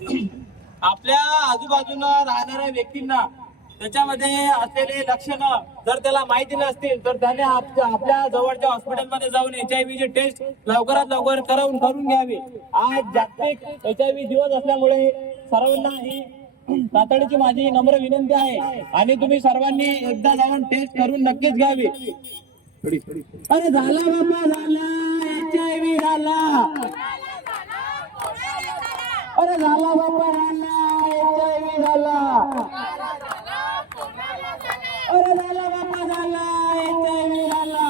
आपल्या आजूबाजूला राहणाऱ्या व्यक्तींना त्याच्यामध्ये असलेले लक्षणं जर त्याला माहिती नसतील तर त्याने आपल्या जवळच्या हॉस्पिटलमध्ये जाऊन HIV ची टेस्ट लवकरात लवकर करून घ्यावी। आज जागतिक HIV दिवस असल्यामुळे सर्वांना ही तातडीची माझी नम्र विनंती आहे आणि तुम्ही सर्वांनी एकदा जाऊन टेस्ट करून नक्कीच घ्यावी। अरे झाला बाबा झाला, HIV झाला, अरे झाला बाबा झाला, HIV झाला, अरे झाला बाबा झाला, HIV झाला,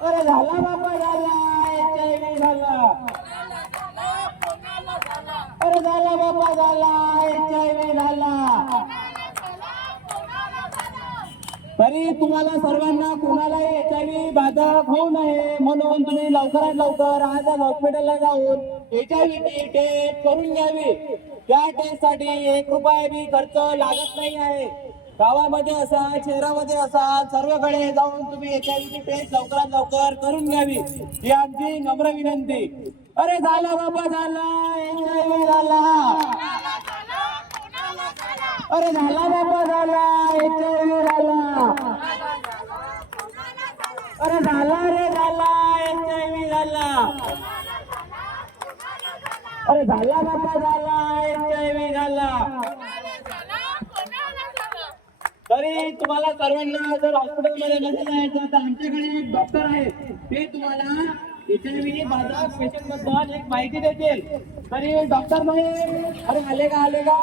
अरे झाला बाबा झाला, HIV झाला, अरे झाला बाबा झाला, HIV झाला। तरी तुम्हाला सर्वांना कोणालाही HIV बाधक होऊ नये म्हणून तुम्ही लवकरात लवकर आज हॉस्पिटलला जाऊन HIV ची टेस्ट करून घ्यावी। त्या टेस्ट साठी 1 रुपया बी खर्च लागत नाही आहे। गावामध्ये असा शहरामध्ये असा सर्वकडे जाऊन तुम्ही HIV ची टेस्ट लवकरात लवकर करून घ्यावी ही आमची नम्र विनंती। अरे झाला बाबा झाला, HIV झाला, अरे झाला बाबा झाला, HIV झाला, अरे झाला रे झाला, HIV झाला, अरे झाला बाबा झाला, HIV झाला। तरी तुम्हाला सर्वांना जर हॉस्पिटलमध्ये नसेल जायचं तर आमच्याकडे एक डॉक्टर आहे, ते तुम्हाला HIV बाधक पेशंट बद्दल एक माहिती देतील। तरी डॉक्टर साहेब, अरे आले का?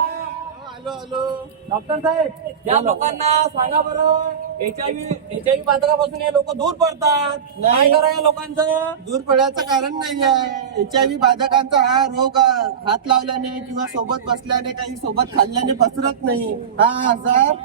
डॉक्टर साहेब या लोकांना सांगा बरं, HIV बाधकापासून हे लोक दूर पडतात, काय करा या लोकांचं? दूर पडायचं कारण नाही आहे। HIV बाधकांचा हा रोग हात लावल्याने किंवा सोबत बसल्याने काही सोबत खाल्ल्याने पसरत नाही। हा आजार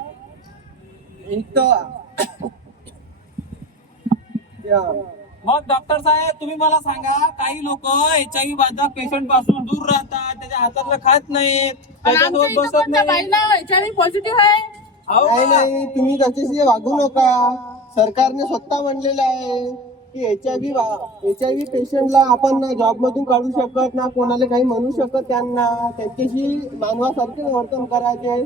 मग डॉक्टर साहेब तुम्ही मला सांगा, काही लोक HIV बाधक पेशंट पासून दूर राहतात, त्याच्या हातातलं खात नाहीत, त्याच्यासोबत बसत नाही। HIV पॉझिटिव्ह आहे। नाही, तुम्ही त्याच्याशी वागू नका। सरकारने स्वतः म्हणलेलं आहे की HIV पेशंटला आपण जॉब मधून काढू शकत ना, कोणाला काही म्हणू शकत, त्यांना त्यांच्याशी मानवासारखे वर्तन करायचे।